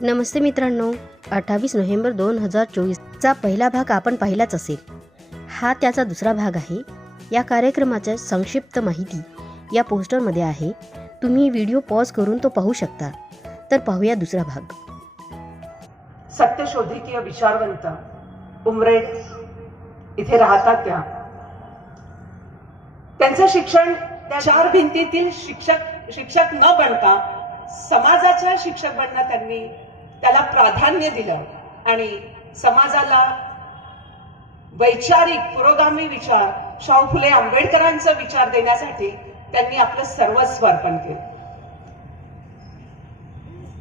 नमस्ते मित्रांनो, 28 नोव्हेंबर 2024चा पहिला भाग आपण पाहिलाच असेल. हा त्याचा दुसरा भाग आहे. या कार्यक्रमाची संक्षिप्त माहिती या पोस्टरमध्ये आहे. तुम्ही व्हिडिओ पॉज करून तो पाहू शकता. तर पाहूया दुसरा भाग. सत्यशोधिकीय विचारवंत उमरेड इथे राहतात त्यांचं शिक्षण त्या चार भिंतीतील शिक्षक न बनता समाजाचा शिक्षक बनणं त्यांनी त्याला प्राधान्य दिलं आणि समाजाला वैचारिक पुरोगामी विचार शाहू फुले आंबेडकरांचा विचार देण्यासाठी त्यांनी आपलं सर्वस्व अर्पण केलं.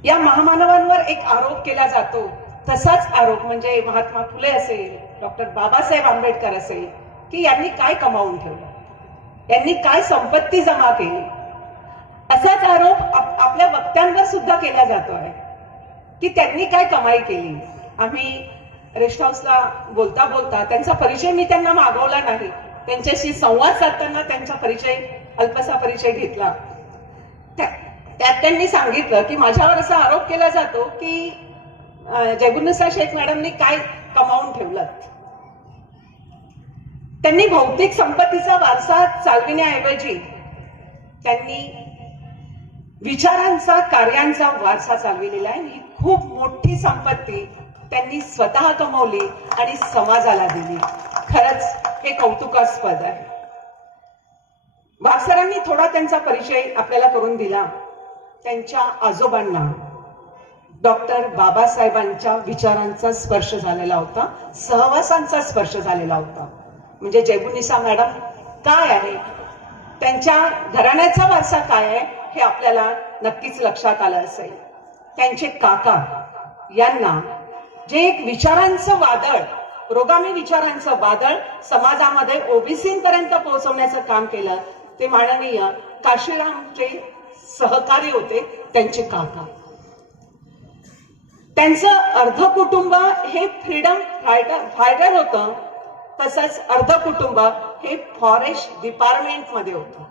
या महामानवांवर एक आरोप केला जातो, तसाच आरोप म्हणजे महात्मा फुले असेल, डॉक्टर बाबासाहेब आंबेडकर असेल, की यांनी काय कमावून ठेवलं, यांनी काय संपत्ती जमा केली, असाच आरोप आपल्या वक्त्यांवर सुद्धा केला जातोय की त्यांनी काय कमाई केली. आम्ही रेस्ट हाऊसला बोलता बोलता त्यांचा परिचय मी त्यांना मागवला नाही, त्यांच्याशी संवाद साधताना त्यांचा अल्पसा परिचय घेतला. त्यात त्यांनी सांगितलं की माझ्यावर असा आरोप केला जातो की जयगुन्निसा शेख मॅडमनी काय कमावून ठेवलं. त्यांनी भौतिक संपत्तीचा वारसा चालविण्याऐवजी त्यांनी विचारांचा, कार्यांचा वारसा चालविलेला आहे. ही खूप मोठी संपत्ती त्यांनी स्वतः कमवली आणि समाजाला दिली. खरंच हे कौतुकास्पद आहे. वारसरांनी थोडा त्यांचा परिचय आपल्याला करून दिला. त्यांच्या आजोबांना डॉक्टर बाबासाहेबांच्या विचारांचा स्पर्श झालेला होता, सहवासांचा स्पर्श झालेला होता. म्हणजे जयगुन्निसा मॅडम काय आहे, त्यांच्या घराण्याचा वारसा काय आहे हे आपल्याला नक्कीच लक्षात आलं असेल. त्यांचे काका यांना जे एक विचारांचं वादळ, पुरोगामी विचारांचं वादळ समाजामध्ये ओबीसींपर्यंत पोहोचवण्याचं काम केलं, ते माननीय काशीरामचे सहकारी होते, त्यांचे काका. त्यांचं अर्ध कुटुंब हे फ्रीडम फायटर होतं, तसंच अर्ध कुटुंब हे फॉरेस्ट डिपार्टमेंट मध्ये होतं.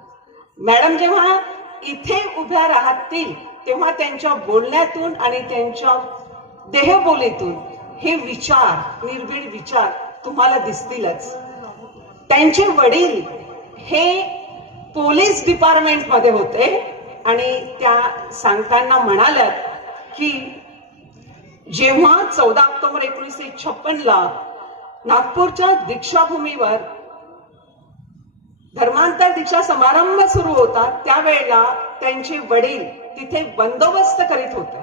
मॅडम जेव्हा इथे उभ्या राहतील तेव्हा त्यांच्या बोलण्यातून आणि त्यांच्या देहबोलीतून हे विचार, निर्भीड विचार तुम्हाला दिसतीलच. त्यांचे वडील हे पोलीस डिपार्टमेंट मध्ये होते आणि त्या सांगताना म्हणाल्या की जेव्हा 14 ऑक्टोबर 1956 नागपूरच्या दीक्षाभूमीवर धर्मांतर दीक्षा समारंभ सुरू होता, त्यावेळेला त्यांचे वडील तिथे बंदोबस्त करीत होते.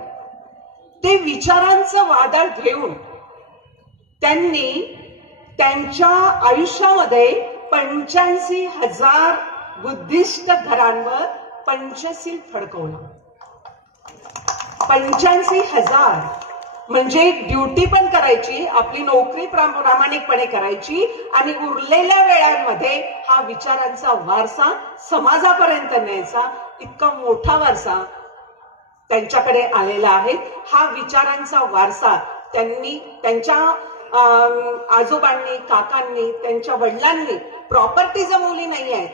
ते विचारांचं वादळ घेऊन त्यांनी त्यांच्या आयुष्यामध्ये 85,000 बुद्धिस्ट घरांवर पंचशील फडकवलं. 85,000 म्हणजे ड्युटी पण करायची, आपली नोकरी प्रामाणिकपणे करायची आणि उरलेल्या वेळांमध्ये हा विचारांचा वारसा समाजापर्यंत न्यायचा. इतका मोठा वारसा त्यांच्याकडे आलेला आहे. हा विचारांचा वारसा त्यांनी त्यांच्या आजोबांनी, काकांनी, त्यांच्या वडिलांनी प्रॉपर्टी जमवली नाही आहे.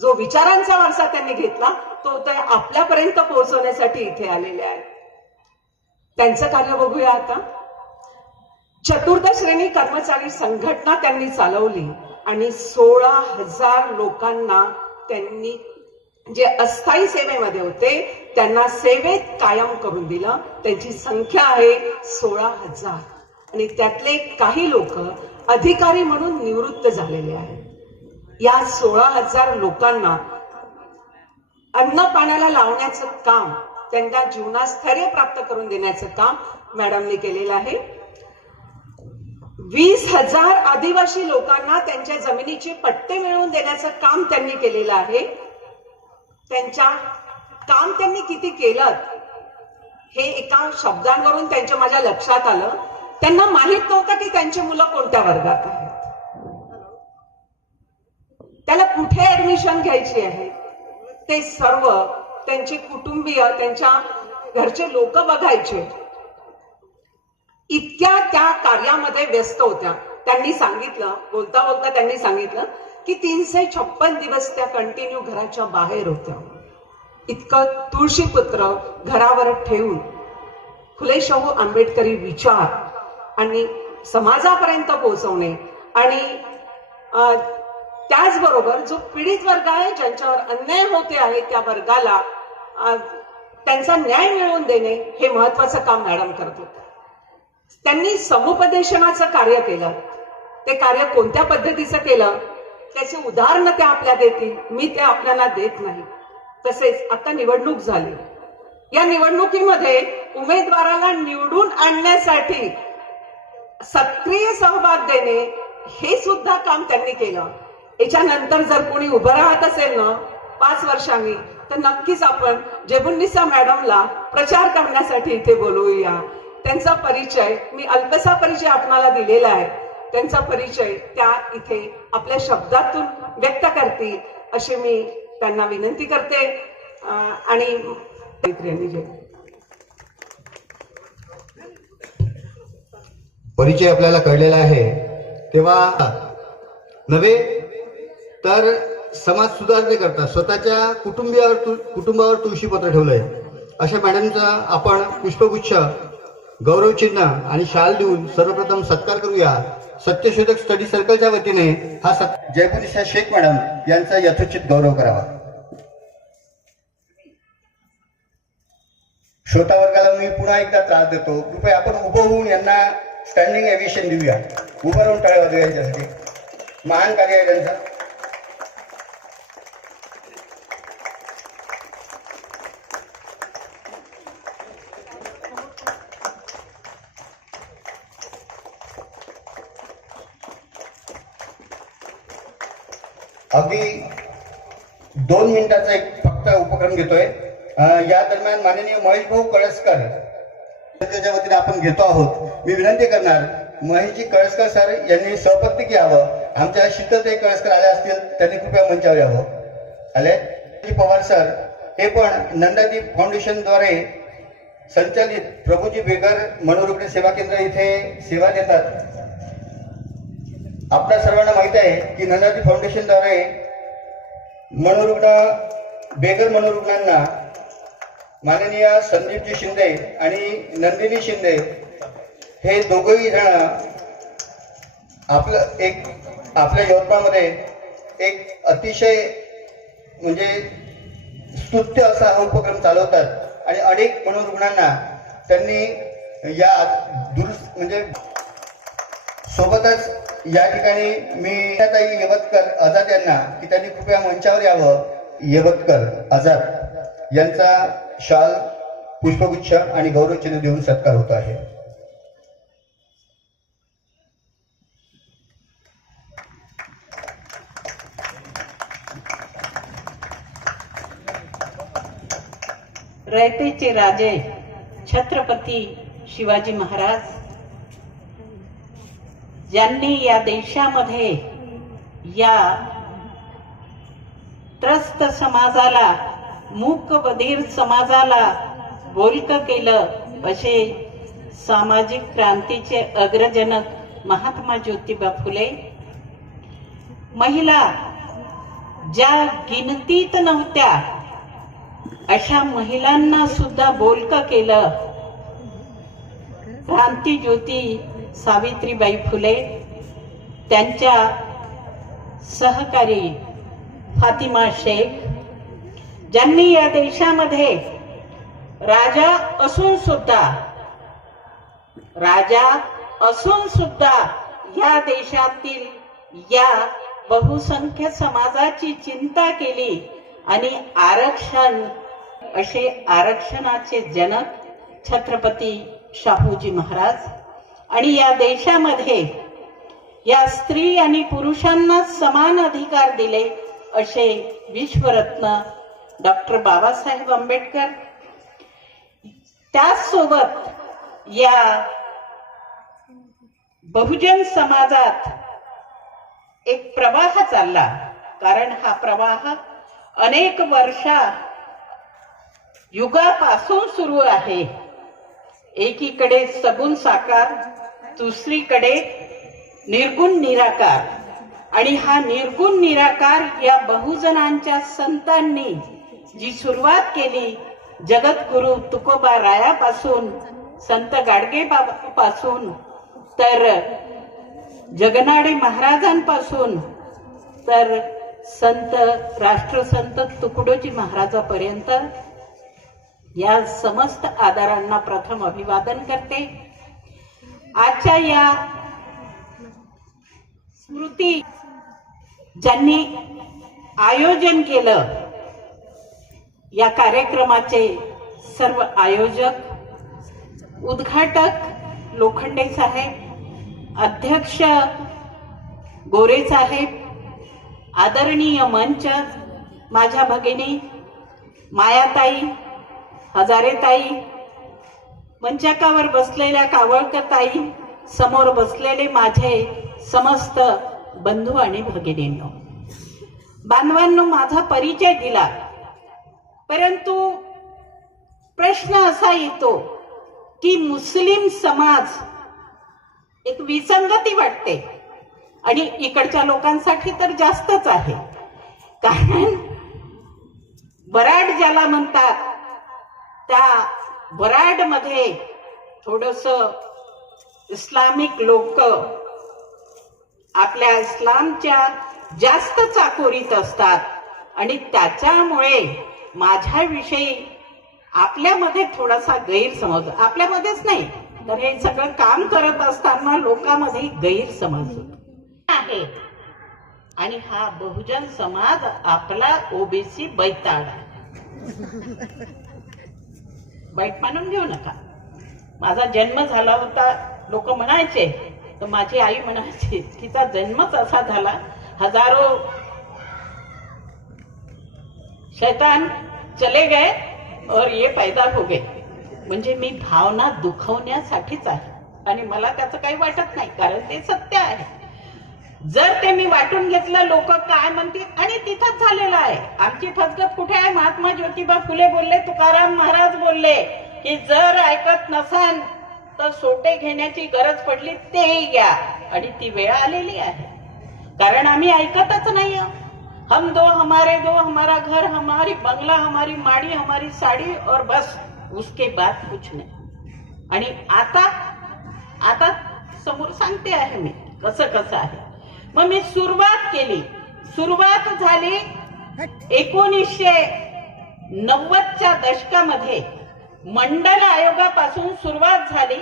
जो विचारांचा वारसा त्यांनी घेतला तो ते आपल्यापर्यंत पोहोचवण्यासाठी इथे आलेले आहेत. त्यांचं कार्य बघूया आता. चतुर्थ श्रेणी कर्मचारी संघटना त्यांनी चालवली आणि 16,000 लोकांना त्यांनी जे अस्थायी सेवेमध्ये होते त्यांना सेवेत कायम करून दिलं. त्यांची संख्या आहे 16,000 आणि त्यातले काही लोक अधिकारी म्हणून निवृत्त झालेले आहेत. या 16,000 लोकांना अन्न पाण्याला लावण्याचं काम, त्यांच्या जीवनात स्थैर्य प्राप्त करून देण्याचं काम मॅडमने केलेलं आहे. 20,000 आदिवासी लोकांना त्यांच्या जमिनीचे पट्टे मिळवून देण्याचं काम त्यांनी केलेलं आहे. त्यांच्या काम त्यांनी किती केलं हे एका शब्दांवरून त्यांच्या माझ्या लक्षात आलं. त्यांना माहित नव्हतं की त्यांची मुलं कोणत्या वर्गात आहेत, त्याला कुठे ऍडमिशन घ्यायची आहे, ते सर्व त्यांचे कुटुंबीय, त्यांच्या घरचे लोक बघायचे. इतक्या त्या कार्यामध्ये व्यस्त होत्या. त्यांनी सांगितलं, बोलता बोलता त्यांनी सांगितलं की 356 दिवस त्या कंटिन्यू घराच्या बाहेर होत्या. इतकं तुळशीपत्र घरावर ठेवून फुले शाहू आंबेडकरी विचार आणि समाजापर्यंत पोहोचवणे आणि त्याचबरोबर जो पीडित वर्ग आहे, ज्यांच्यावर अन्याय होते आहे, त्या वर्गाला त्यांचा न्याय मिळवून देणे हे महत्वाचं काम मॅडम करत होते. त्यांनी समुपदेशनाचं कार्य केलं. ते कार्य कोणत्या पद्धतीचं केलं त्याची उदाहरणं त्या आपल्या देतील, मी ते आपल्याला देत नाही. तसेच आता निवडणूक झाली. या निवडणुकीमध्ये उमेदवाराला निवडून आणण्यासाठी सक्रिय सहभाग देणे हे सुद्धा काम त्यांनी केलं. याच्यानंतर जर कोणी उभं राहत असेल ना 5 वर्षांनी, तर नक्कीच आपण जेबुन्निसा मॅडमला प्रचार करण्यासाठी इथे बोलवूया. त्यांचा परिचय मी अल्पसा परिचय आपणाला दिलेला आहे. त्यांचा परिचय त्या इथे आपल्या शब्दातून व्यक्त करतील अशी मी त्यांना विनंती करते. आणि परिचय आपल्याला कळलेला आहे, तेव्हा नव्हे तर समाज सुधारणेकरता स्वतःच्या कुटुंबावर तुळशीपत्र ठेवलंय अशा मॅडमचा आपण पुष्पगुच्छ, गौरवचिन्ह आणि शाल देऊन सर्वप्रथम सत्कार करूया. सत्यशोधक स्टडी सर्कलच्या वतीने हा जयपुनिशा शेख मॅडम यांचा यथोचित गौरव करावा. श्रोता वर्गाला मी पुन्हा एकदा त्रास देतो, कृपया आपण उभं होऊन यांना स्टँडिंग एव्हिएशन देऊया. उभं राहून टाळ्या वाजूया यांच्यासाठी. महान कार्य आहे त्यांचं. अगदी 2 मिनिटाचा एक फक्त उपक्रम घेतोय. या दरम्यान माननीय महेश भाऊ कळसकर त्याच्या वतीने आपण घेतो आहोत. मी विनंती करणार महेशजी कळसकर सर यांनी सहपत्ती घ्यावं. आमच्या शीतलताई कळसकर आल्या असतील, त्यांनी कृपया मंचावर यावं. आले पवार सर हे पण नंदादीप फाउंडेशनद्वारे संचालित प्रभूजी बेगर मनोरुग्ण सेवा केंद्र इथे सेवा देतात. आपल्या सर्वांना माहित आहे की नंदादीप फाउंडेशनद्वारे बेगर मनोरुग्णांना माननीय संदीपजी शिंदे आणि नंदिनी शिंदे हे दोघंही जण आपल्या यवतमाळमध्ये एक अतिशय म्हणजे स्तुत्य असा हा उपक्रम चालवतात आणि अनेक मनोरुग्णांना त्यांनी या म्हणजे सोबतच या ठिकाणी मी ताई यवतकर आझाद यांना की त्यांनी कृपया मंचावर यावं. यवतकर आझाद यांचा शाल, पुष्पगुच्छ आणि गौरवचिन्ह देऊन सत्कार होत आहे. रयतेचे राजे छत्रपती शिवाजी महाराज ज्यांनी या देशामध्ये या त्रस्त समाजाला, मूक बधीर समाजाला बोलकं केलं असे सामाजिक क्रांतीचे अग्रजनक महात्मा ज्योतिबा फुले. महिला ज्या गिनतीत नव्हत्या अशा महिलांना सुद्धा बोलकं केलं क्रांती ज्योती सावित्रीबाई फुले. त्यांच्या सहकारी फातिमा शेख ज्यांनी या देशामध्ये राजा असून सुद्धा या देशातील या बहुसंख्य समाजाची चिंता केली आणि आरक्षण, असे आरक्षणाचे जनक छत्रपती शाहूजी महाराज. आणि या देशामध्ये या स्त्री आणि पुरुषांना समान अधिकार दिले असे विश्वरत्न डॉक्टर बाबासाहेब आंबेडकर. त्याचसोबत या बहुजन समाजात एक प्रवाह चालला, कारण हा प्रवाह अनेक युगापासून सुरू आहे. एकीकडे सगुण साकार, दुसरीकडे निर्गुण निराकार. आणि हा निर्गुण निराकार या बहुजनांच्या संतांनी जी सुरुवात केली, जगद्गुरु तुकोबा रायापासून संत गाडगे बाबापासून तर जगनाडे महाराजांपासून तर संत राष्ट्रसंत तुकडोजी महाराजापर्यंत या समस्त आदरांना प्रथम अभिवादन करते. आजच्या या स्मृती ज्यांनी आयोजन केलं, या कार्यक्रमाचे सर्व आयोजक, उद्घाटक लोखंडे साहेब, अध्यक्ष गोरे साहेब, आदरणीय मंच, माझ्या भगिनी मायाताई, हजारेताई, मंचाकावर बसलेल्या कावळकरताई, समोर बसलेले माझे समस्त बंधू आणि भगिनींनो, बांधवांनो, माझा परिचय दिला, परंतु प्रश्न असा येतो की मुस्लिम समाज एक विसंगती वाटते आणि इकडच्या लोकांसाठी तर जास्तच आहे. कारण वराड ज्याला म्हणतात, त्या वराडमध्ये थोडस इस्लामिक लोक आपल्या इस्लामच्या जास्त चाकोरीत असतात आणि त्याच्यामुळे माझ्याविषयी आपल्यामध्ये थोडासा गैरसमज, आपल्यामध्येच नाही तर हे सगळं काम करत असताना लोकांमध्ये गैरसमज आहे. आणि हा बहुजन समाज आपला ओबीसी बैताड, वाईट मानून घेऊ नका. माझा जन्म झाला होता, लोक म्हणायचे, तर माझी आई म्हणायची तिचा जन्मच असा झाला, हजारो शैतान चले गए और ये पैदा हो गए. म्हणजे मी भावना दुखवण्यासाठीच आहे आणि मला त्याचं काही वाटत नाही, कारण ते सत्य आहे. जर ते मी वाटून घेतलं, लोक काय म्हणतील, आणि तिथंच झालेलं आहे. आमची फसगत कुठे आहे? महात्मा ज्योतिबा फुले बोलले, तुकाराम महाराज बोलले की जर ऐकत नसाल तर सोटे घेण्याची गरज पडली तेही घ्या, आणि ती वेळ आलेली आहे. कारण आम्ही ऐकतच नाही. हम दो हमारे दो, हमारा घर, हमारी बंगला, हमारी माड़ी, हमारी साड़ी और बस, उसके बाद कुछ नाही. आणि आता समोर सांगते आहे मी कसं कसं आहे. मग मी सुरुवात केली. सुरुवात झाली 1990च्या दशकामध्ये. मंडल आयोगापासून सुरुवात झाली.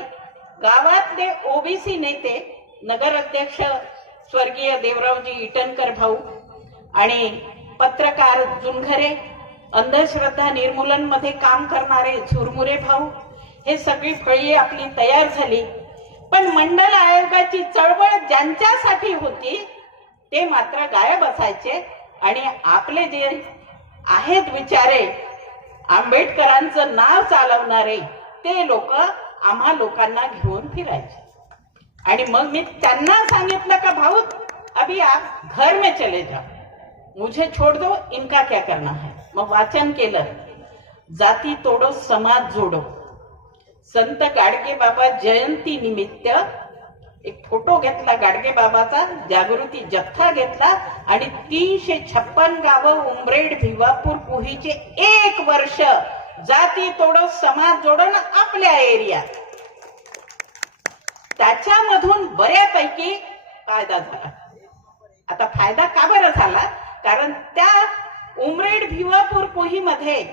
गावातले ओबीसी नेते, नगराध्यक्ष स्वर्गीय देवरावजी इटनकर भाऊ आणि पत्रकार जुनघरे, अंधश्रद्धा निर्मूलन मध्ये काम करणारे झुरमुरे भाऊ, हे सगळी फळी आपली तयार झाली. पण मंडल आयोगाची चळवळ ज्यांच्यासाठी होती ते मात्र गायब असायचे आणि आपले जे आहेत विचारे, आंबेडकरांचं नाव चालवणारे ते लोक आम्हा लोकांना घेऊन फिरायचे. आणि मग मी त्यांना सांगितलं का भाऊ, अभी आप घर में चले जाओ, मुझे छोड़ दो, इनका क्या करना है. मग वाचन केलं, जाती तोडो समाज जोडो. संत गाडगे बाबा जयंती निमित्त एक फोटो घेतला गाडगे बाबाचा, जागृती जथ्था घेतला आणि 356 गावं, उमरेड, भिवापूर, कुहीचे 1 वर्ष जाती तोडो समाज जोडून आपल्या एरियात. त्याच्यामधून बऱ्यापैकी फायदा झाला. आता फायदा का बरं झाला? कारण त्या उमरेड, भिवापूर, कुही मध्ये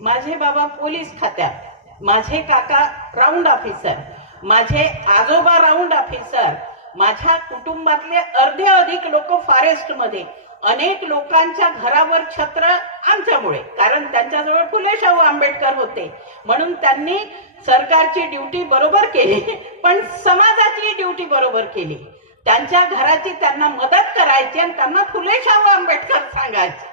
माझे बाबा पोलीस खात्यात, माझे काका राऊंड ऑफिसर, माझे आजोबा राऊंड ऑफिसर, माझ्या कुटुंबातले अर्धे अधिक लोक फॉरेस्ट मध्ये. अनेक लोकांच्या घरावर छत्र आमच्यामुळे, कारण त्यांच्याजवळ फुले शाहू आंबेडकर होते, म्हणून त्यांनी सरकारची ड्युटी बरोबर केली, पण समाजाची ड्युटी बरोबर केली. त्यांच्या घराची त्यांना मदत करायची आणि त्यांना फुले शाहू आंबेडकर सांगायचे.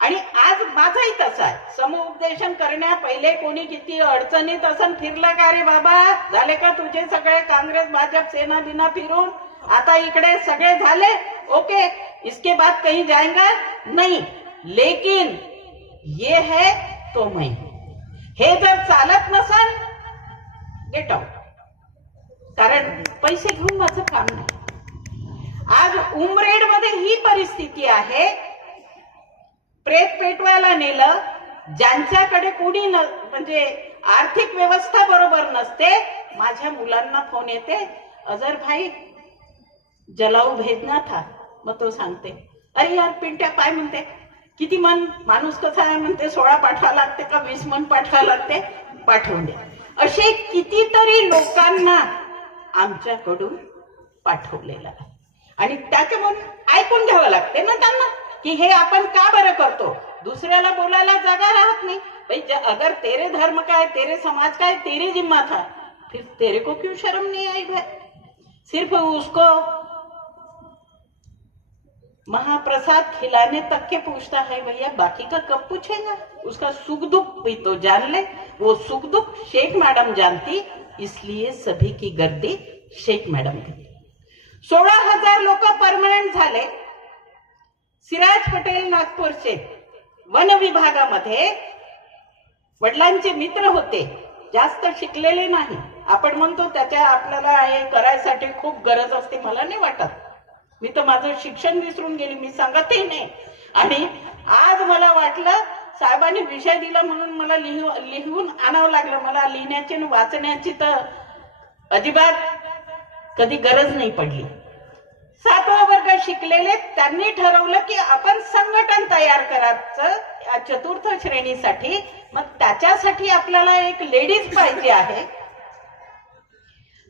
आणि आज माझाही तसा आहे. समुपदेशन करण्या पहिले कोणी किती अडचणीत असं फिरलं का रे बाबा, झाले का तुझे सगळे काँग्रेस भाजप सेना बिना फिरून, आता इकडे सगळे झाले, ओके, इसके बाद कहीं जाएगा नहीं, लेकिन ये है तो मैं. हे जर चालत नसेल, गेट आउट. कारण पैसे घेऊन माझं काम नाही. आज उमरेड मध्ये ही परिस्थिती आहे. प्रेत पेटवायला नेलं, ज्यांच्याकडे कोणी म्हणजे आर्थिक व्यवस्था बरोबर नसते. माझ्या मुलांना फोन येते, अजर भाई जलाऊ भेजना था. मग तो सांगते, अरे यार पिंट्या काय म्हणते, किती मन माणूस कसा आहे म्हणते, 16 पाठवा लागते का 20 मन पाठवा लागते, पाठवून द्या. असे कितीतरी लोकांना आमच्याकडून पाठवलेलं आहे. आणि त्याच्यामुळे ऐकून घ्यावं लागते ना त्यांना, की हे आपण का बरं करतो. दुसऱ्याला बोलायला जागा राहत नाही. भाई अगर तेरे धर्म का है, तेरे समाज का है, तेरी जिम्मा था, फिर तेरे को क्यों शर्म नहीं आई भाई. सिर्फ उसको महाप्रसाद खिलाने तक के पूछता है भैया, बाकी का कब पूछेगा. उसका सुख दुख भी तो जान ले. वो सुख दुख शेख मैडम जानती, इसलिए सभी की गर्दी शेख मैडम की. 16,000 लोक परमनंट झाले. सिराज पटेल नागपूरचे वन विभागामध्ये वडिलांचे मित्र होते, जास्त शिकलेले नाही. आपण म्हणतो त्याच्या आपल्याला हे करायसाठी खूप गरज असते, मला नाही वाटत. मी तर माझं शिक्षण विसरून गेली, मी सांगतही नाही. आणि आज मला वाटलं साहेबांनी विषय दिला म्हणून मला लिहून आणावं लागलं. मला लिहिण्याची आणि वाचण्याची तर अजिबात कधी गरज नाही पडली. 7वा वर्ग शिकलेले त्यांनी ठरवलं की आपण संघटन तयार करायचं या 4थ श्रेणीसाठी. मग त्याच्यासाठी आपल्याला एक लेडीज पाहिजे आहे.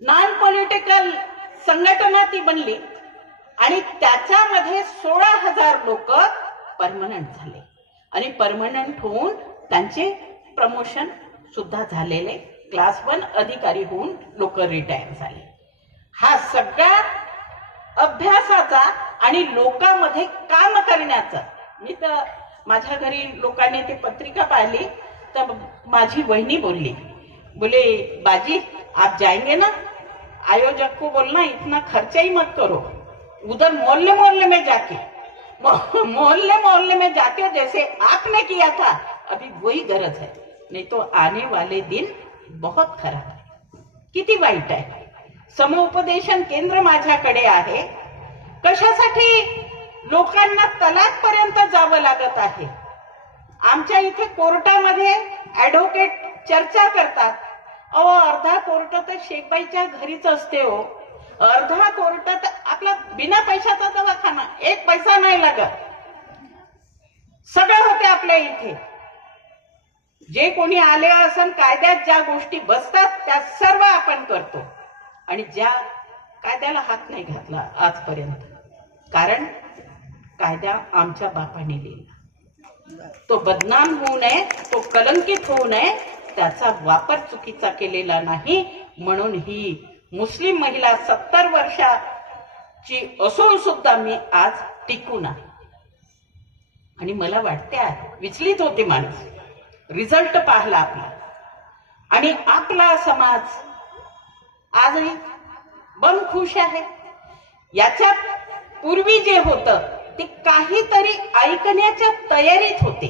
नॉन पॉलिटिकल संघटना ती बनली आणि त्याच्यामध्ये 16,000 लोक परमनंट झाले. आणि परमनंट होऊन त्यांचे प्रमोशन सुद्धा झालेले. क्लास 1 अधिकारी होऊन लोक रिटायर झाले. हा सगळा अभ्यासाचा आणि लोकांमध्ये काम करण्याचा. मी तर माझ्या घरी लोकांनी ते पत्रिका पाहिली तर माझी वहिनी बोलली, बोले बाजी आप जाएंगे ना, आयोजक को बोलना इतना खर्चा ही मत करो, उधर मोहल्ले मोहल्ले में जाके जैसे आपने किया था, अभी वही गरज है, नहीं तो आने वाले दिन बहुत खराब है. किती वाईट आहे. समुपदेशन केंद्र माझ्याकडे आहे. कशासाठी लोकांना तलाक पर्यंत जावं लागत आहे. आमच्या इथे कोर्टामध्ये ऍडव्होकेट चर्चा करतात. अहो अर्धा कोर्ट तर शेखबाईच्या घरीच असते हो. अर्धा कोर्ट तर आपला बिना पैशाचा दवाखाना, 1 पैसा नाही लागत. सगळं होते आपल्या इथे. जे कोणी आले असन कायद्यात ज्या गोष्टी बसतात त्या सर्व आपण करतो. आणि ज्या कायद्याला हात नाही घातला आजपर्यंत, कारण कायदा आमच्या बापाने लिहिला. तो बदनाम होऊ नये, तो कलंकित होऊ नये, त्याचा वापर चुकीचा केलेला नाही. म्हणून ही मुस्लिम महिला 70 वर्षाची असून सुद्धा मी आज टिकून आहे. आणि मला वाटते आहे विचलित होते माणूस. रिझल्ट पाहला आपला आणि आपला समाज आजही बम खुश आहे. याच्या पूर्वी जे होतं ते काहीतरी ऐकण्याच्या तयारीत होते,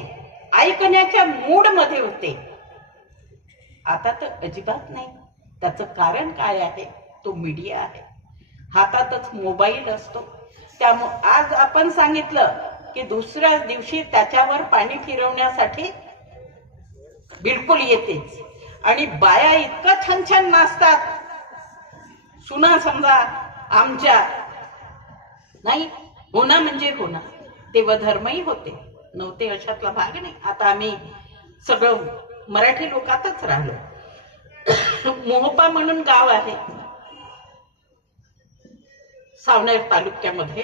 ऐकण्याच्या मूड मध्ये होते. आता तर अजिबात नाही. त्याचं कारण काय आहे? तो मीडिया आहे. हातातच मोबाईल असतो. त्यामुळे आज आपण सांगितलं की दुसऱ्या दिवशी त्याच्यावर पाणी फिरवण्यासाठी बिलकुल येतेच. आणि बाया इतकं छान छान नाचतात. सुना समजा आमच्या नाही होना म्हणजे होना, देवधर्मही होते नव्हते अशातला भाग नाही. आता आम्ही सगळं मराठी लोकातच राहिलो. मोहोपा म्हणून गाव आहे सावनेर तालुक्यामध्ये.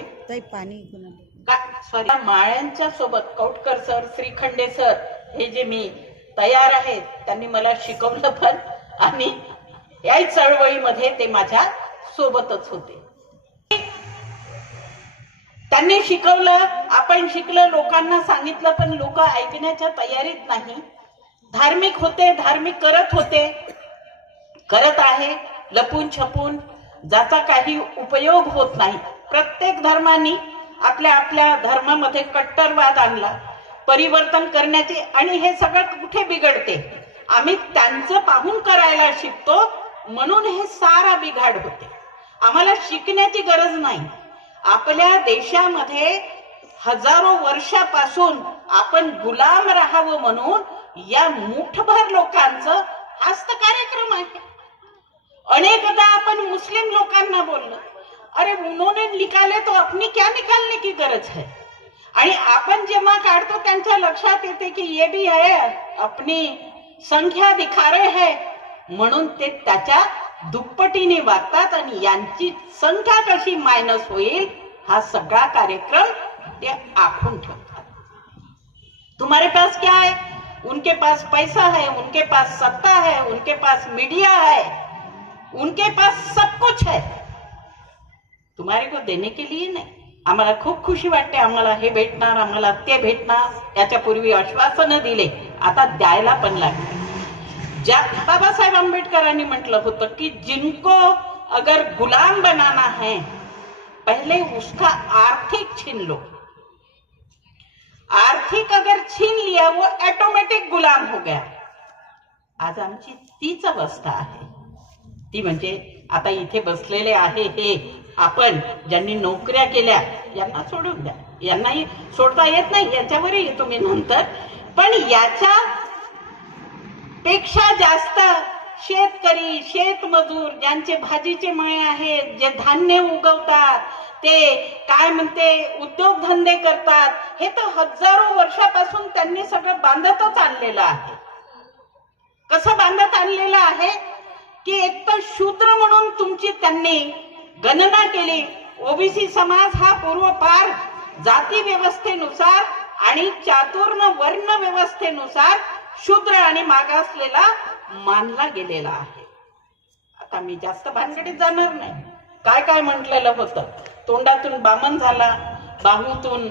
सॉरी, माळ्यांच्या सोबत कौटकर सर, श्रीखंडे सर हे जे मी तयार आहेत त्यांनी मला शिकवलं पण. आणि या चळवळीमध्ये ते माझ्या सोबतच होते. त्यांनी शिकवलं, आपण शिकलं, लोकांना सांगितलं, पण लोक ऐकण्याच्या तयारीत नाही. धार्मिक होते, धार्मिक करत होते, करत आहे लपून छपून, ज्याचा काही उपयोग होत नाही. प्रत्येक धर्माने आपल्या आपल्या धर्मामध्ये कट्टरवाद आणला, परिवर्तन करण्याचे. आणि हे सगळं कुठे बिघडते? आम्ही त्यांचं पाहून करायला शिकतो, म्हणून हे सारा बिघाड होते. आम्हाला शिकण्याची गरज नाही. आपल्या देशामध्ये हजारो वर्षापासून आपण गुलाम राहावं म्हणून या मुठभर लोकांचं हाच कार्यक्रम आहे. अनेकदा आपण मुस्लिम लोकांना बोललो, अरे उन्होंने निकाले तो अपनी क्या निकालने की गरज है. आणि आपण जेव्हा काढतो त्यांच्या लक्षात येते की ये भी है, अपनी संख्या दिखा रहे है, म्हणून ते त्याच्या दुप्पटीने वागतात आणि यांची संख्या कशी मायनस होईल हा सगळा कार्यक्रम ते आखून ठेवतात. तुम्हारे पास क्या है? उनके पास पैसा है, उनके पास सत्ता है, उनके पास मीडिया है, उनके पास सब कुछ है, तुम्हारे को देने के लिए नहीं. आम्हाला खूप खुशी वाटते, आम्हाला हे भेटणार, आम्हाला ते भेटणार. याच्यापूर्वी आश्वासनं दिले, आता द्यायला पण लागले. ज्या बाबासाहेब आंबेडकरांनी म्हटलं होतं की जिनको अगर गुलाम बनाना है पहले उसका आर्थिक छीन लो. आर्थिक अगर छीन लिया वो ऑटोमॅटिक गुलाम हो गया. आज आमची तीच अवस्था आहे. ती म्हणजे आता इथे बसलेले आहे हे आपण ज्यांनी नोकऱ्या केल्या यांना सोडून द्या, यांनाही सोडता येत नाही, याच्यावरही येतो मी नंतर. पण याच्या पेक्षा जास्त शेतकरी, शेतमजूर, ज्यांचे भाजीचे मळे आहेत, जे धान्य उगवतात, ते काय म्हणते उद्योगधंदे करतात, हे तर हजारो वर्षापासून त्यांनी सगळं बांधतच आणलेलं आहे. कसं बांधत आणलेलं आहे की एक तर शूद्र म्हणून तुमची त्यांनी गणना केली. ओबीसी समाज हा पूर्वपार जाती व्यवस्थेनुसार आणि चातुर्ण वर्ण व्यवस्थेनुसार शूद्र आणि मागासलेला मानला गेलेला आहे. आता मी जास्त भानगडीत जाणार नाही. काय काय म्हटलेलं होतं, तोंडातून बामण झाला, बाहूतून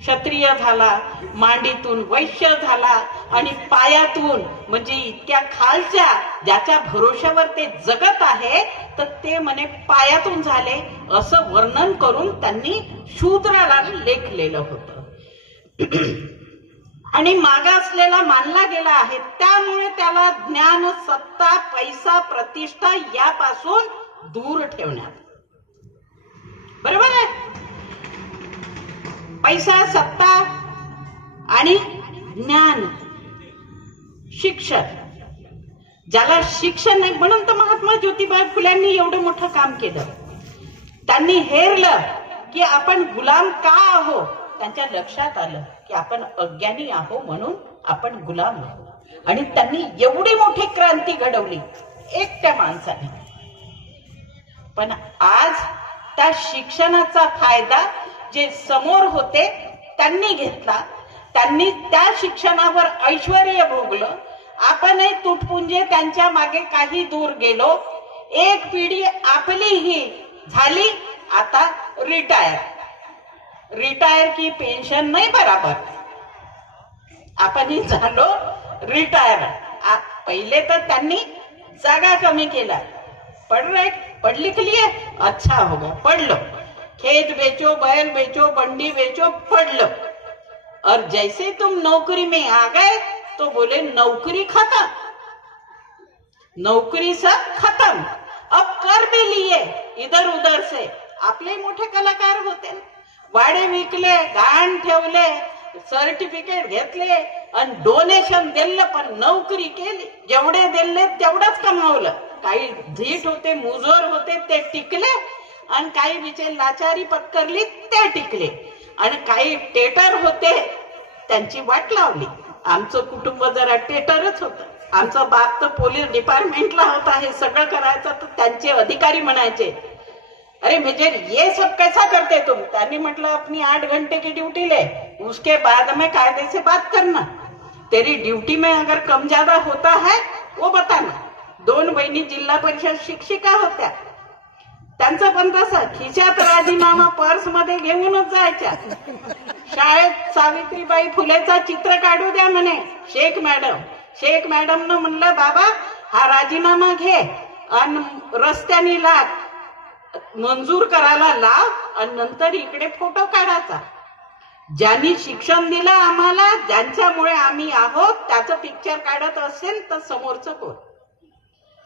क्षत्रिय झाला, मांडीतून वैश्य झाला आणि पायातून म्हणजे इतक्या खालच्या ज्याच्या भरोशावर ते जगत आहे तर ते म्हणे पायातून झाले, असं वर्णन करून त्यांनी शूद्राला लेखलेलं होतं. आणि मागासलेला मानला गेला आहे. त्यामुळे त्याला ज्ञान, सत्ता, पैसा, प्रतिष्ठा यापासून दूर ठेवण्यात. बरोबर आहे? पैसा, सत्ता आणि ज्ञान, शिक्षण. ज्याला शिक्षण नाही, म्हणून तर महात्मा ज्योतिबा फुल्यांनी एवढं मोठं काम केलं. त्यांनी हेरलं की आपण गुलाम का आहो. त्यांच्या लक्षात आलं की आपण अज्ञानी आहो म्हणून आपण गुलाम आहो. आणि त्यांनी एवढी मोठी क्रांती घडवली एकट्या माणसाने. पण आज त्या शिक्षणाचा फायदा जे समोर होते त्यांनी घेतला. त्यांनी त्या शिक्षणावर ऐश्वर्य भोगलं. आपणही तुटपुंजे त्यांच्या मागे काही दूर गेलो. एक पिढी आपलीही झाली आता रिटायर. रिटायर की पेन्शन नाही बराबर, आपणही झालो रिटायर. पहिले तर त्यांनी जागा कमी केला. पढ़ लिख लिए, अच्छा हो गया, पढ़ लो, खेत बेचो, बैल बेचो, बंडी बेचो, पढ़ लो. और जैसे तुम नौकरी में आ गए तो बोले नौकरी खत्म, नौकरी सब खत्म. अब कर भी लिए इधर उधर से. आपले मोठे कलाकार होते, वाडे विकले, गाण ठेवले, सर्टिफिकेट घेतले आणि डोनेशन दिलं, पण नोकरी केली. जेवढे दिले तेवढंच कमावलं. काही धीट होते, मुजोर होते, ते टिकले. आणि काही बिचे लाचारी पत्करली, ते टिकले. आणि काही टेटर होते, त्यांची वाट लावली. आमचं कुटुंब जरा टेटरच होतं. आमचा बाप तर पोलीस डिपार्टमेंटला होता. हे सगळं करायचं तर त्यांचे अधिकारी म्हणायचे, अरे मेजर ये सब कैसा करते तुम. त्यांनी म्हटलं अपनी 8 घंटे की ड्यूटी ले, उसके बाद में कायदे से बात करना. तेरी ड्यूटी में अगर कम ज्यादा होता है वो बताना. 2 बहिणी जिल्हा परिषद शिक्षिका होत्या. त्यांचं पण तसं खिशात राजीनामा पर्स मध्ये घेऊनच जायच्या. शाळेत सावित्रीबाई फुलेचा चित्र काढू द्या म्हणे शेख मॅडम न म्हणलं बाबा हा राजीनामा घे आणि रस्त्याने लाग, मंजूर करायला लाव आणि नंतर इकडे फोटो काढायचा. ज्यांनी शिक्षण दिलं आम्हाला, ज्यांच्यामुळे आम्ही आहोत, त्याचं पिक्चर काढत असेल तर समोरचं कोण.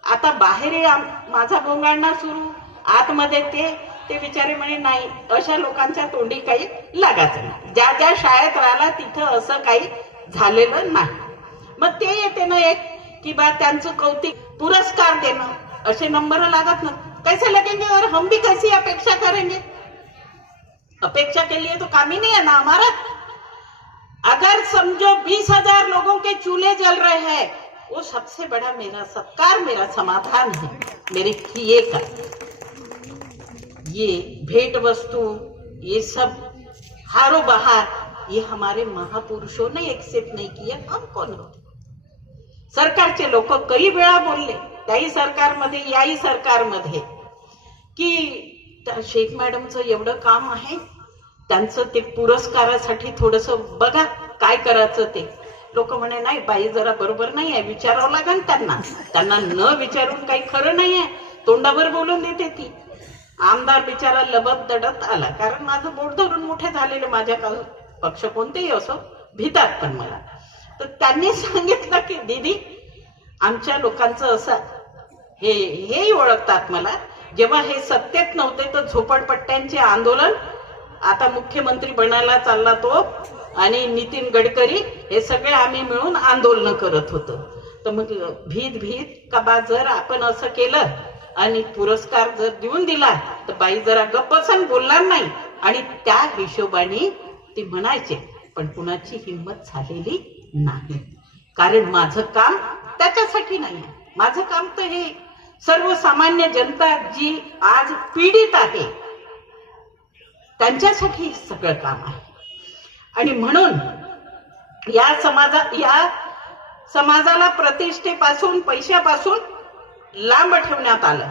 आता बाहेर माझा बोंगाळणा सुरू, आतमध्ये ते बिचारे म्हणे नाही, अशा लोकांच्या तोंडी काही लागायचं नाही. ज्या ज्या शाळेत राहिला तिथं असं काही झालेलं नाही. मग ते येते ना एक की बा त्यांचं कौतिक, पुरस्कार देणं. ऐसे नंबर लागत ना, कैसे लगेंगे और हम भी कैसी अपेक्षा करेंगे? अपेक्षा के लिए तो काम ही नहीं है ना हमारा। अगर समझो 20,000 लोगों के चूल्हे जल रहे हैं, वो सबसे बड़ा मेरा सत्कार, मेरा समाधान है मेरे किए का। ये भेंट वस्तु, ये सब हारो बहार, ये हमारे महापुरुषों ने एक्सेप्ट नाही किया, हम कोण होते? सरकारचे लोक काही वेळा बोलले, त्याही सरकारमध्ये याही सरकारमध्ये, की त्या शेख मॅडमचं एवढं काम आहे, त्यांचं ते पुरस्कारासाठी थोडस बघा काय करायचं ते. लोक म्हणे नाही बाई जरा बरोबर नाही आहे, विचारावं लागेल त्यांना. त्यांना न विचारून काही खरं नाही आहे, तोंडावर बोलून देते ती. आमदार बिचारा लबत दडत आला, कारण माझं बोट धरून मोठे झालेले, माझ्या पक्ष कोणतेही असो भीतात पण मला. तर त्यांनी सांगितलं की दीदी आमच्या लोकांचं असं, हेही ओळखतात मला, जेव्हा हे सत्तेत नव्हते तर झोपडपट्ट्यांचे आंदोलन, आता मुख्यमंत्री बनायला चालला तो आणि नितीन गडकरी, हे सगळे आम्ही मिळून आंदोलन करत होतो. तर मग भीत का बा जर आपण असं केलं आणि पुरस्कार जर देऊन दिला तर बाई जरा गप्पसन बोलणार नाही. आणि त्या हिशोबाने ते म्हणायचे, पण कुणाची हिंमत झालेली नाही. कारण माझं काम त्याच्यासाठी नाही आहे. माझं काम तर हे सर्वसामान्य जनता जी आज पीडित आहे त्यांच्यासाठी सगळं काम आहे. आणि म्हणून या समाजाला प्रतिष्ठेपासून, पैशापासून लांब ठेवण्यात आलं.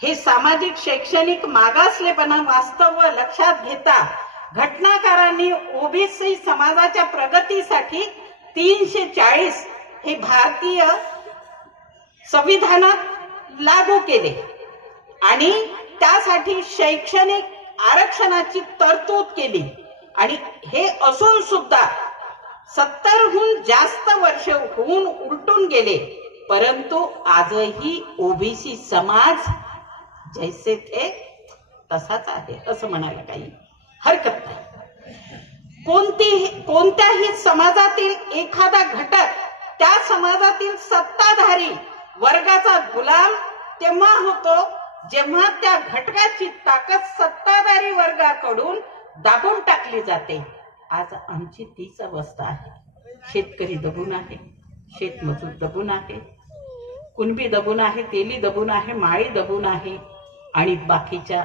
हे सामाजिक शैक्षणिक मागासलेपणा वास्तव लक्षात घेता घटनाकारांनी ओबीसी समाजाच्या प्रगतीसाठी 340 हे भारतीय संविधानात लागू केले आणि त्यासाठी शैक्षणिक आरक्षणाची तरतूद केली. आणि हे असून सुद्धा 70हून जास्त वर्ष होऊन उलटून गेले, परंतु आजही ओबीसी समाज जैसे थे तसाच आहे असं म्हणायला काही हरकत नाही. कोणत्याही समाजातील एखादा घटक त्या समाजातील सत्ताधारी वर्गाचा गुलाम तेव्हा होतो जेव्हा त्या घटकाची ताकद सत्ताधारी वर्गाकडून दाबून टाकली जाते. आज आमची तीच अवस्था आहे. शेतकरी दबून आहे, शेतमजूर दबून आहे, कुणबी दबून आहे, तेली दबून आहे, माळी दबून आहे. आणि बाकीच्या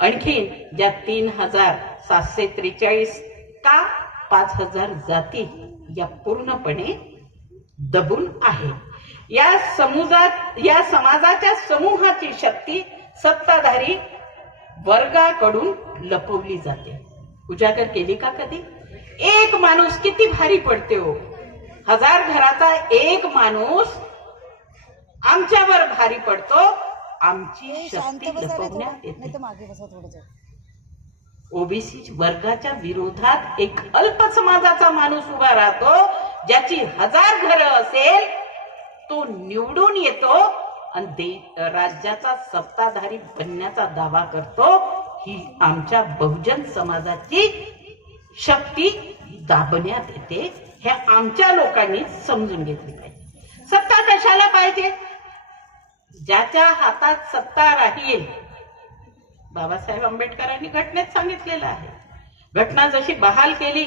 आणखीन ज्या 3,743 का 5,000 जाती या पूर्णपणे दबून आहे. या समाजाच्या समूहाची शक्ती सत्ताधारी वर्गाकडून लपवली जाते. उजागर केली का कधी? एक माणूस किती भारी पडते हो. 1000 घराचा एक माणूस आमच्यावर भारी पडतो. आमची शक्ती लपवण्यात येते. ओबीसी वर्गाच्या विरोधात एक अल्प समाजाचा माणूस उभा राहतो, ज्याची 1000 घरं असेल, तो निवडून येतो आणि राज्याचा सत्ताधारी बनण्याचा दावा करतो. ही आमच्या बहुजन समाजाची शक्ती दाबण्यात येते. हे आमच्या लोकांनी समजून घेतले पाहिजे. सत्ता कशाला पाहिजे? ज्याच्या हातात सत्ता राहील. बाबासाहेब आंबेडकरांनी घटनेत सांगितलेलं आहे. घटना जशी बहाल केली,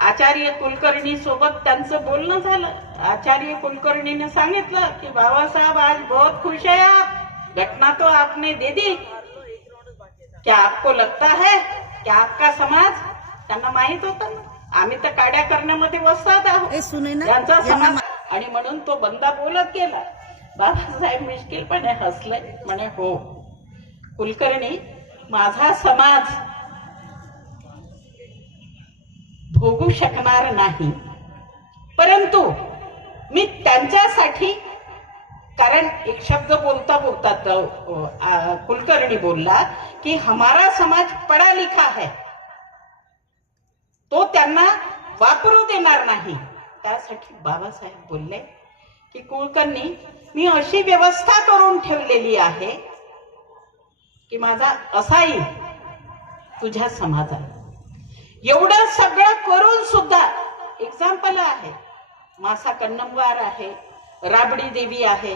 आचार्य कुलकर्णी सोबत त्यांचं बोलणं झालं. आचार्य कुलकर्णीने सांगितलं की बाबासाहेब आज बहुत खुश है आप, घटना तो आपने दे दी, क्या आपको लगता है कि आपका समाज, त्यांना माहित होतं ना आम्ही तर काड्या करण्यामध्ये वस्ताद आहोत त्यांचा समाज. आणि म्हणून तो बंदा बोलत गेला. बाबासाहेब मिश्किलपणे हसले, म्हणे हो कुलकर्णी, माझा समाज भोगू शकणार नाही, परंतु मी त्यांच्यासाठी, कारण एक शब्द बोलता बोलता कुलकर्णी बोलला की हमारा समाज पढ़ा लिखा है, तो त्यांना वापरू देणार नाही. त्यासाठी बाबासाहेब बोलले की कुलकर्णी, मी अशी व्यवस्था करून ठेवलेली आहे की माझा असाही तुझ्या समाजात. एवढं सगळं करून सुद्धा एक्झाम्पल आहे, मासा कन्नमवार आहे, राबडी देवी आहे,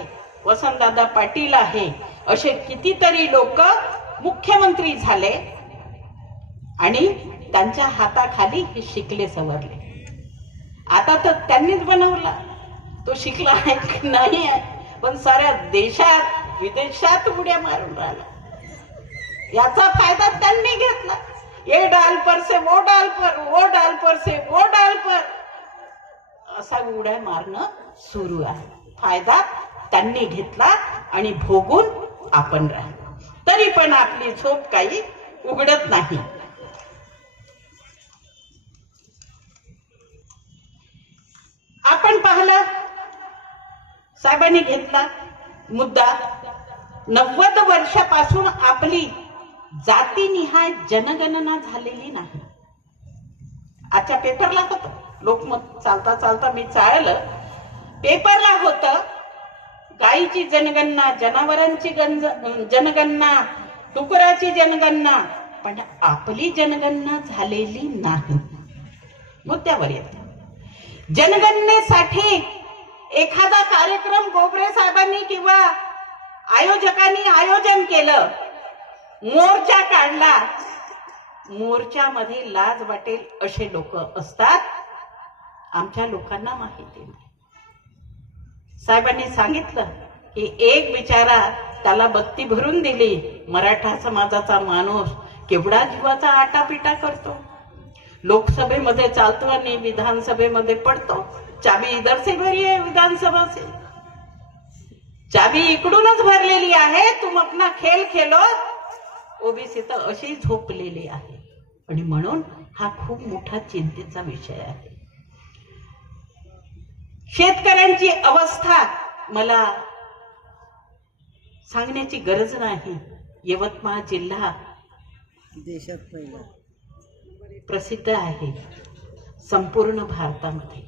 वसंतदादा पाटील आहे, असे कितीतरी लोक मुख्यमंत्री झाले आणि त्यांच्या हाताखाली हे शिकले सवरले. आता तर त्यांनीच बनवला, तो शिकला आहे की नाही आहे, पण साऱ्या देशात विदेशात उड्या मारून राहिला. याचा फायदा त्यांनी घेतला. ये डाल पर से वो डाल पर, वो डाल पर से वो डाल पर, असा उड्या मारणं सुरू आहे. फायदा त्यांनी घेतला आणि भोगून आपण राहिलो. तरी पण आपली झोप काही उघडत नाही. आपण पाहिलं, साहेबांनी घेतला मुद्दा, 90 वर्षापासून आपली जातीनिहाय जनगणना झालेली नाही. आजच्या पेपरला होतं, लोकमत चालता चालता मी चाळलं, पेपरला होतं गायीची जनगणना, जनावरांची जनगणना, डुकराची जनगणना, पण आपली जनगणना झालेली नाही. मुद्द्यावर येते. जनगणनेसाठी एखादा कार्यक्रम गोबरे साहेबांनी किंवा आयोजकांनी आयोजन केलं, मोर्चा काढला, मोर्चामध्ये लाज वाटेल असे लोक असतात. आमच्या लोकांना माहिती नाही. साहेबांनी सांगितलं की एक बिचारा, त्याला बत्ती भरून दिली, मराठा समाजाचा माणूस केवढा जीवाचा आटापिटा करतो, लोकसभेमध्ये चालतो आणि विधानसभेमध्ये पडतो. चाबी इधर से भरी है विधानसभा से, चाबी इकडूनच भरलेली आहे, तुम अपना खेळ खेलो. ओबीसी तर अशी झोपलेली आहे. आणि म्हणून हा खूप मोठा चिंतेचा विषय आहे. शेतकऱ्यांची अवस्था मला सांगण्याची गरज नाही. यवतमाळ जिल्हा देशात पहिला प्रसिद्ध आहे संपूर्ण भारतामध्ये.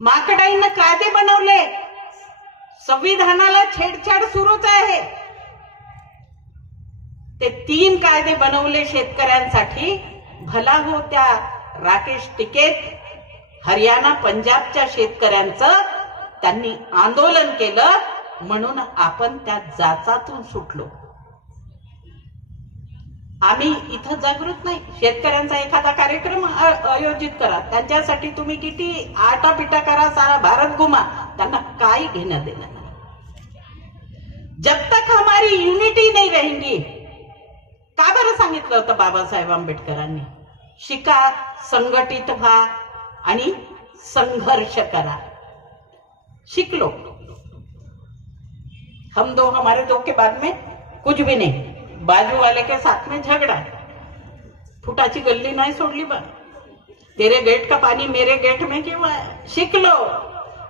माकडाईनं कायदे बनवले, संविधानाला छेडछाड सुरूच आहे. ते 3 कायदे बनवले शेतकऱ्यांसाठी. भला हो त्या राकेश टिकेत हरियाणा पंजाबच्या शेतकऱ्यांचं त्यांनी आंदोलन केलं, म्हणून आपण त्या जाचातून सुटलो. आम्ही इथं जागृत नाही. शेतकऱ्यांचा एखादा कार्यक्रम आयोजित करा, त्यांच्यासाठी तुम्ही किती आटापिटा करा, सारा भारत घुमा, त्यांना काही घेणं देणं नाही. जब तक हमारी यूनिटी नहीं रहेंगी. का बरं सांगितलं होतं बाबासाहेब आंबेडकरांनी? शिका, संघटित व्हा आणि संघर्ष करा. शिकलो. हम दो हमारे दो के बाद में कुछ भी नहीं. बाजू वाले के साथ में झगड़ा, फुटाची गल्ली नाही सोडली बा. तेरे गेट का पाणी मेरे गेट में क्यों आया. शिकलो.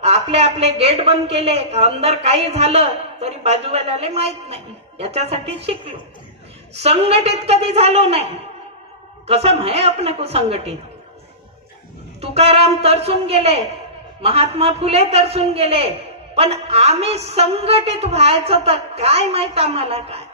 आपले आपले गेट बंद केले, अंदर काही झालं तरी बाजूवाल्याला माहित नाही, याच्यासाठी शिकलो. संघटित कधी झालो नाही. कसम है अपने को संघटित. तुकाराम तरसून गेले, महात्मा फुले तरसून गेले, पण आम्ही संघटित व्हायचं तर काय माहित आम्हाला काय.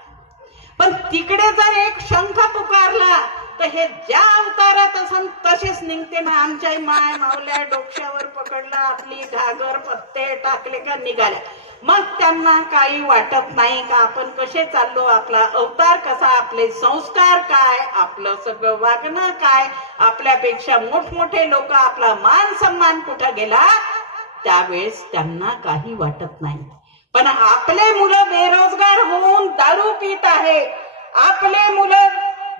पण तिकडे जर एक शंख पुकारला तर हे ज्या अवतारात असन तसेच निघते ना. आमच्या माय मावल्या डोक्यावर पकडला, आपली घागर पत्ते टाकले का निघाल्या. मग त्यांना काही वाटत नाही का आपण कसे चाललो, आपला अवतार कसा, आपले संस्कार काय, आपलं सगळं वागणं काय, आपल्यापेक्षा मोठमोठे लोक, आपला मान सन्मान कुठं गेला. त्यावेळेस त्यांना काही वाटत नाही. पण आपले मुलं बेरोजगार होऊन दारू पित आहे, आपले मुलं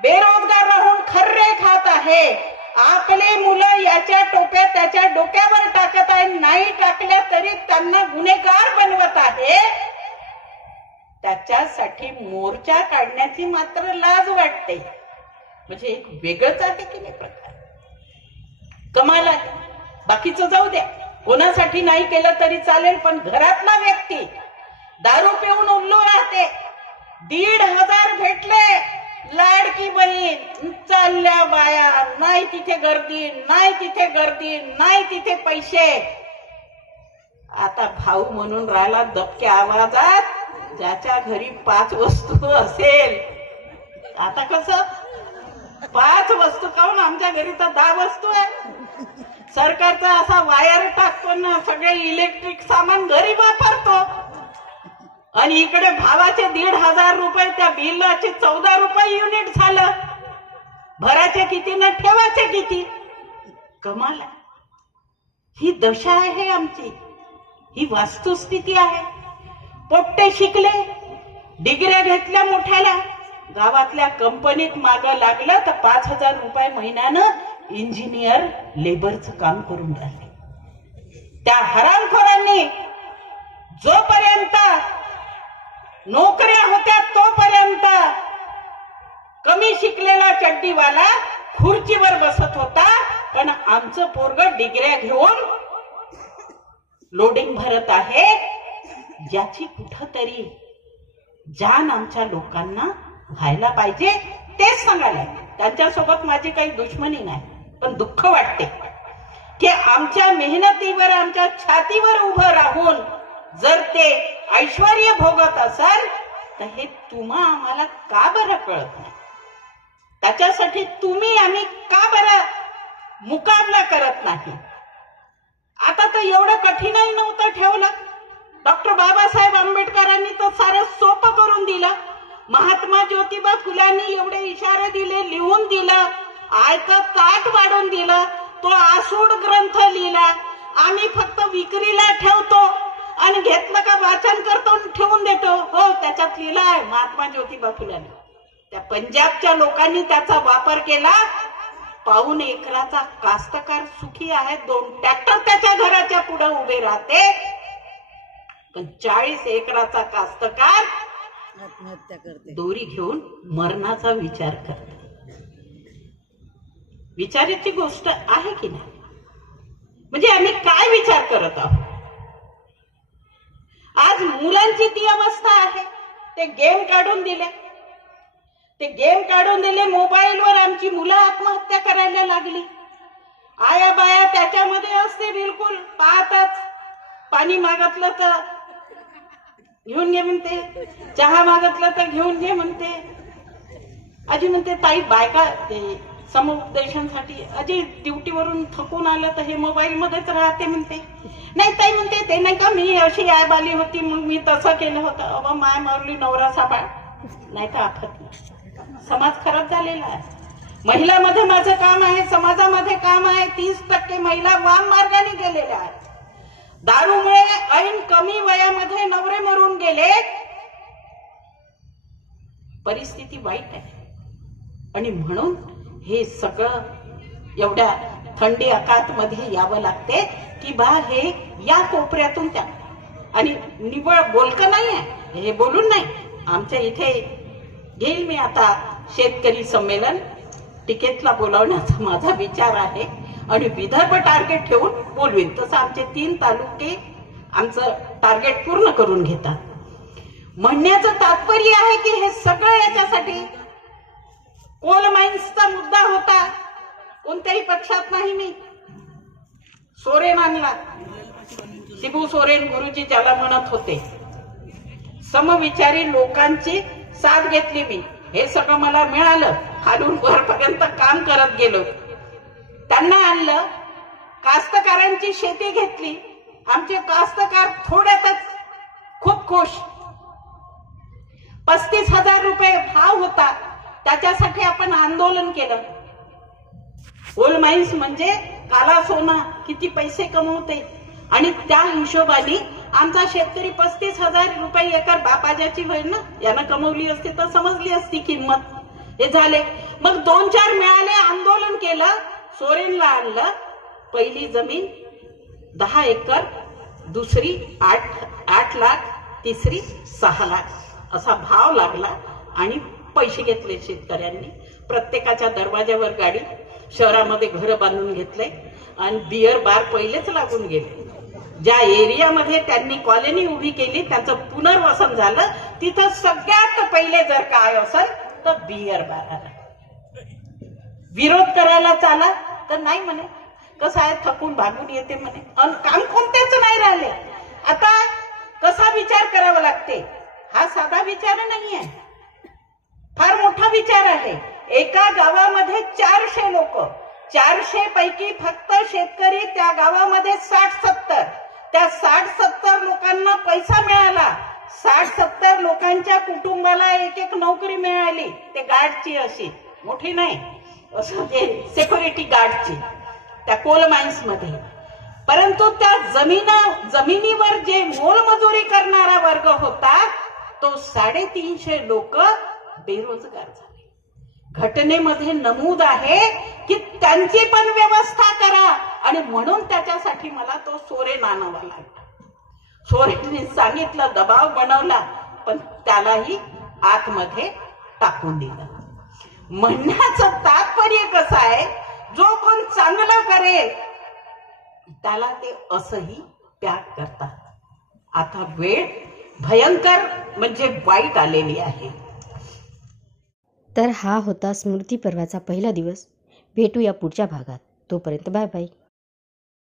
बेरोजगार राहून खर्रे खात आहे, आपले मुलं याच्या टोप्या त्याच्या डोक्यावर टाकत आहे, नाही टाकल्या तरी त्यांना गुन्हेगार बनवत आहे. त्याच्यासाठी मोर्चा काढण्याची मात्र लाज वाटते. म्हणजे एक वेगळंच आहे की नाही प्रकार. कमाल आहे. बाकीचं जाऊ द्या, कोणासाठी नाही केलं तरी चालेल, पण घरातला व्यक्ती दारू पिऊन उल्लू राहते. 1,500 भेटले, लाडकी बहीण, चालल्या बाया, नाही तिथे गर्दी, नाही तिथे गर्दी, नाही तिथे पैसे. आता भाऊ म्हणून राहिला दबक्या आवाजात, ज्याच्या घरी 5 वस्तू असेल. आता कसं 5 वस्तू काऊन, आमच्या घरी तर 10 वस्तू आहे. सरकारचा असा वायर टाकतो ना, सगळे इलेक्ट्रिक सामान घरी वापरतो. आणि इकडे भावाचे 1,500 रुपये, त्या बिलाचे 14 रुपये युनिट झालं. भराचे किती ना ठेवायचे किती? कमाल आहे. ही दशा आहे आमची, ही वास्तुस्थिती आहे. पोट्टे शिकले, डिग्र्या घेतल्या मोठ्याला, गावातल्या कंपनीत मागं लागलं तर 5,000 रुपये महिन्यानं इंजिनियर लेबरचं काम करून राहिले. त्या हरामखोरांनी जोपर्यंत नोकऱ्या होत्या तोपर्यंत कमी शिकलेला चड्डीवाला खुर्चीवर बसत होता, पण आमचं पोरग डिग्र्या घेऊन लोडिंग भरत आहे. याची कुठंतरी जाण आमच्या लोकांना व्हायला पाहिजे. तेच सांगायला, त्यांच्यासोबत माझी काही दुश्मनी नाही, पण दुःख वाटते की आमच्या मेहनतीवर, आमच्या छातीवर उभं राहून जर ते ऐश्वर्य भोगत असाल तर हे तुम्हा आम्हाला का बरं कळत नाही? त्याच्यासाठी तुम्ही आम्ही का बरं मुकाबला करत नाही? आता तर एवढं कठीणही नव्हतं ठेवलं. डॉक्टर बाबासाहेब आंबेडकरांनी तर सारं सोपं करून दिलं. महात्मा ज्योतिबा फुलांनी एवढे इशारे दिले, लिहून दिलं, आयतं ताट वाढून दिलं, तो आसूड ग्रंथ लिहिला. आम्ही फक्त विक्रीला ठेवतो आणि घेतलं का वाचन करतो आणि ठेवून देतो. हो, त्याच्यात लिहिलं आहे महात्मा ज्योतिबा फुलांनी. त्या पंजाबच्या लोकांनी त्याचा वापर केला. 1.25 एकराचा कास्तकार सुखी आहे. 2 ट्रॅक्टर त्याच्या घराच्या पुढे उभे राहते, पण 40 एकराचा कास्तकार आत्महत्या करते. दोरी घेऊन मरणाचा विचार करते. विचाराची गोष्ट आहे की नाही? म्हणजे आम्ही काय विचार करत आहोत? आज मुलांची ती अवस्था आहे. ते गेम काढून दिले, मोबाईलवर आमची मुलं आत्महत्या करायला लागली. आया बाया त्याच्यामध्ये असते, बिलकुल पाहतच. पाणी मागितलं तर घेऊन घे म्हणते, चहा मागितलं तर घेऊन घे म्हणते. आजी म्हणते ताई बायका ते समुपदेशांसाठी, अजी ड्युटीवरून थकून आलं तर हे मोबाईल मध्येच राहते म्हणते. नाही ताई म्हणते ते नाही का, मी अशी आय बाली होती मग मी तसं केलं होतं. अबा माय मारली नवरा सापाळ, नाही तर आफत नाही. समाज खराब झालेला आहे. महिलांमध्ये माझं काम आहे, समाजामध्ये काम आहे. 30% महिला वाम मार्गाने गेलेल्या आहेत. दारूमुळे ऐन कमी वयामध्ये नवरे मरून गेले. परिस्थिती वाईट आहे. आणि म्हणून हे सगळं एवढ्या थंडी अकात मध्ये यावं लागते की बा हे या कोपऱ्यातून त्या. आणि निव्वळ बोलकं नाही आहे, हे बोलून नाही. आमच्या इथे घेईल मी आता शेतकरी संमेलन, टिकेतला बोलावण्याचा माझा विचार आहे आणि विदर्भ टार्गेट ठेवून बोलवीन. तसं आमचे 3 तालुके आमचं टार्गेट पूर्ण करून घेतात. म्हणण्याचं तात्पर्य आहे की हे सगळं याच्यासाठी कोल माइन्सचा मुद्दा होता. कोणत्याही पक्षात नाही मी. सोरेन आणला, शिबू सोरेन गुरुजी ज्याला म्हणत होते. समविचारी लोकांची साथ घेतली मी. हे सगळं मला मिळालं. खालून वरपर्यंत काम करत गेलो. त्यांना आणलं, कास्तकारांची शेती घेतली. आमचे कास्तकार थोड्यातच खूप खुश. 35,000 रुपये भाव होता, त्याच्यासाठी आपण आंदोलन केलं. कोल माइन्स म्हणजे काला सोना, किती पैसे कमवते. आणि त्या हिशोबाने आमचा शेतकरी 35,000 रुपये एकर बापाजाची होईल ना, यानं कमवली असते तर समजली असती किंमत. हे झाले. मग 2-4 मिळाले, आंदोलन केलं, सोरेनला आणलं. पहिली जमीन 10 एकर, दुसरी 8 लाख, तिसरी 6 लाख असा भाव लागला. आणि पैसे घेतले शेतकऱ्यांनी. प्रत्येकाच्या दरवाजावर गाडी, शहरामध्ये घर बांधून घेतले आणि बियर बार पहिलेच लागून गेले. ज्या एरियामध्ये त्यांनी कॉलनी उभी केली त्याचं पुनर्वसन झालं. तिथं सगळ्यात पहिले जर काय असेल तर बियर बार आला. विरोध करायला चाला तर नाही म्हणे, कसं आहे थकून भागून येते म्हणे. काम कोणत्याच नाही राहिले. आता कसा विचार करावा लागते? हा साधा विचार नाही आहे, फार मोठा विचार आहे. एका गावामध्ये 400 लोक, 400 पैकी फक्त शेतकरी त्या गावामध्ये 60-70. त्या 60-70 लोकांना पैसा मिळाला. 60-70 तर लोकांच्या कुटुंबाला एक एक नोकरी मिळाली, ते गार्डची, अशी मोठी नाही, असं ते सिक्युरिटी गार्डची त्या कोल माइन्स मध्ये. परंतु त्या जमिनीवर जे मोलमजुरी करणारा वर्ग होता तो 350 लोक बेरोजगार झाले. घटनेमध्ये नमूद आहे की त्यांची पण व्यवस्था करा, आणि म्हणून त्याच्यासाठी मला तो सोरे नाणावा लागला. सोरेने सांगितलं, दबाव बनवला, पण त्यालाही आतमध्ये टाकून दिलं. म्हणण्याचं तात्पर्य कसं आहे, जो कोण चांगलं करेल त्याला ते असंही त्याग करतात. आता वेळ भयंकर म्हणजे वाईट आलेली आहे. तर हा होता स्मृती पर्वाचा पहिला दिवस. भेटूया पुढच्या भागात. तोपर्यंत बाय बाय.